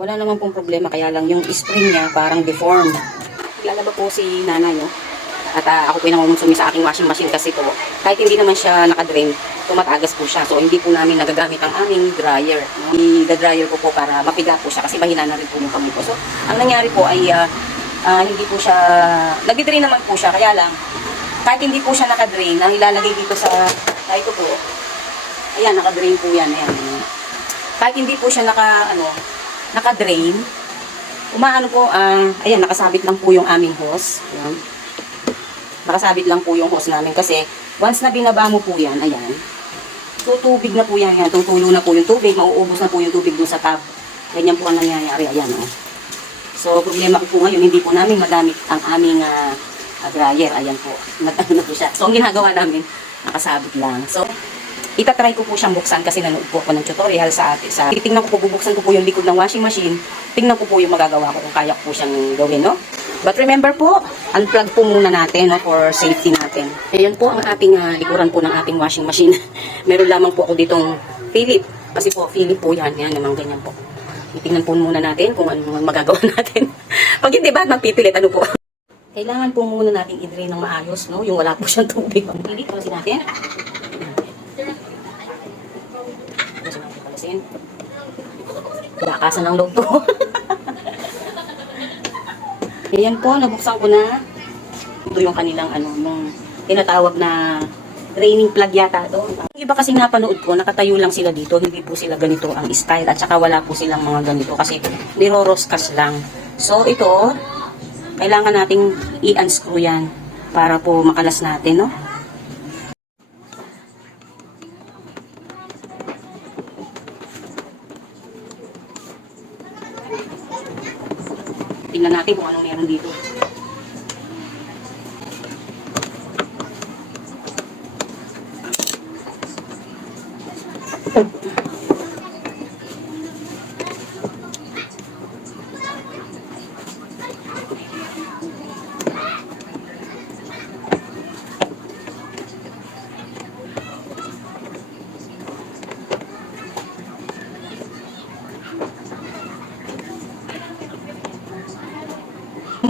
Wala naman pong problema, kaya lang yung spring niya parang deformed. Lalaba po si nanay, no? At ako po yung nangungunsumi sa aking washing machine kasi po, kahit hindi naman siya nakadrain, tumatagas po siya. So, hindi po namin nagagamit ang aming dryer. No? I-dryer ko po para mapiga po siya kasi mahina na rin po yung kamay ko. So, ang nangyari po ay hindi po siya, nag-drain naman po siya, kaya lang, kahit hindi po siya nakadrain, ang ilalagay dito sa, ito po, ayan, nakadrain po yan, ayan. Kahit hindi po siya nakadrain, umaano po, ayan, nakasabit lang po yung aming hose. Ayan. Nakasabit lang po yung hose namin kasi once na binaba mo po yan, ayan, tutubig na po yan, tutulo na po yung tubig, mauubos na po yung tubig dun sa tub. Ganyan po ang nangyayari, ayan, oh. So, problema ko po ngayon, hindi po namin magamit ang aming dryer, ayan po, nag-ano na po siya. So, ang ginagawa namin, nakasabit lang. So, itatry ko po siyang buksan kasi nanood po ako ng tutorial sa titingnan ko po, bubuksan ko po yung likod ng washing machine, tingnan ko po yung magagawa ko kung kaya ko po siyang gawin, no? But remember po, unplug po muna natin, no, for safety natin. Ayan po ang ating likuran po ng ating washing machine. Meron lamang po ako ditong Philip. Kasi po, Philip po yan naman ganyan po. Itingnan po muna natin kung ano magagawa natin. Pag hindi ba, magpipilit, ano po? Kailangan po muna natin i-drain ng maayos, no? Yung wala po siyang tubig. Philip, palasin natin. Palasin. Lakasan ng loob to. Ayan po, nabuksan ko na. Ito yung kanilang nung tinatawag na draining plug yata ito. Yung iba kasi napanood ko, nakatayo lang sila dito. Hindi po sila ganito ang style at saka wala po silang mga ganito kasi niroroskas lang. So ito, kailangan nating i-unscrew yan para po makalas natin, no? Tingnan natin kung anong meron dito.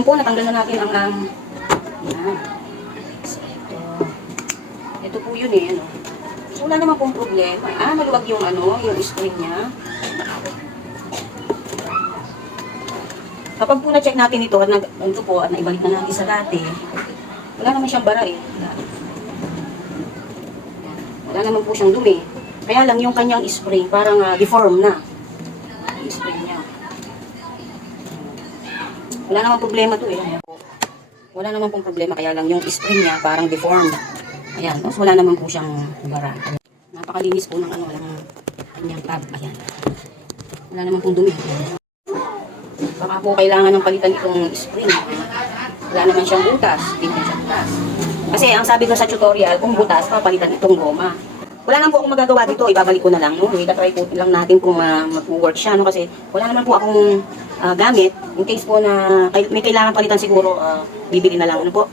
Po, natanggal na natin ang yan. So, ito po yun ano. So, wala naman pong problema. Maluwag yung yung spring niya. Kapag po na-check natin ito, at naibalik na natin sa dati, wala naman siyang bara eh. Wala naman po siyang dumi. Kaya lang yung kanyang spring, parang deform na. Yung spring niya. Wala namang problema to eh. Wala namang pong problema, kaya lang yung spring niya parang deformed. Ayan, so wala naman po siyang bara. Napakalinis po ng ng kanyang tab. Ayan. Wala naman pong dumi. Baka po kailangan ng palitan itong spring. Wala naman siyang butas. Hindi naman siyang butas. Kasi ang sabi ko sa tutorial, kung butas, papalitan itong goma. Wala naman po akong magagawa dito, ibabalik ko na lang, no? Itatry po lang natin kung mag-work siya, no? Kasi wala naman po akong gamit. In case po na may kailangan palitan siguro, bibili na lang, ano po?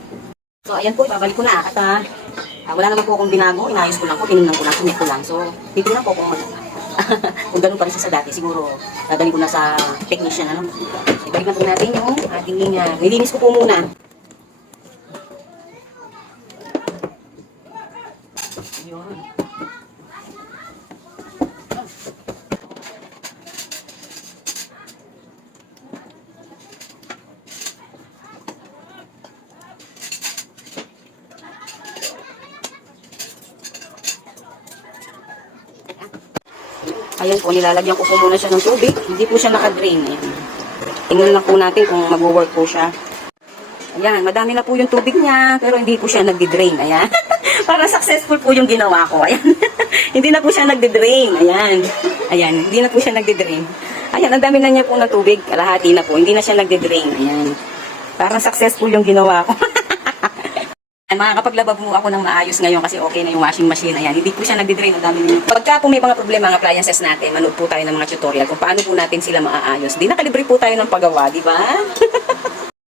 So, ayan po, ibabalik ko na. At wala naman po akong binago, inayos ko lang po, tinignan ko lang, sumit ko lang. So, titignan po kung kung ganun pa rin siya sa dati, siguro dadalhin ko na sa technician, ano? So, ibalik na po natin yung ating nilinis ko po muna. Yun. Ayan po, nilalagyan ko po muna siya ng tubig. Hindi po siya nakadrain. Tingnan lang po natin kung mag-work po siya. Ayan, madami na po yung tubig niya, pero hindi po siya nagdi-drain. Ayan. Para successful po yung ginawa ko. Ayan. Hindi na po siya nagdi-drain. Ayan. Ayan, hindi na po siya nagdi-drain. Ayan, ang dami na niya po ng tubig. Kalahati na po. Hindi na siya nagdi-drain. Ayan. Parang successful yung ginawa ko. Makakapaglaba po ako ng maayos ngayon kasi okay na yung washing machine. Ayan, hindi po siya nagdi-drain. Ang dami nyo. Pagka po may mga problema ang appliances natin, manood po tayo ng mga tutorial kung paano po natin sila maaayos. Di nakalibre po tayo ng paggawa, di ba?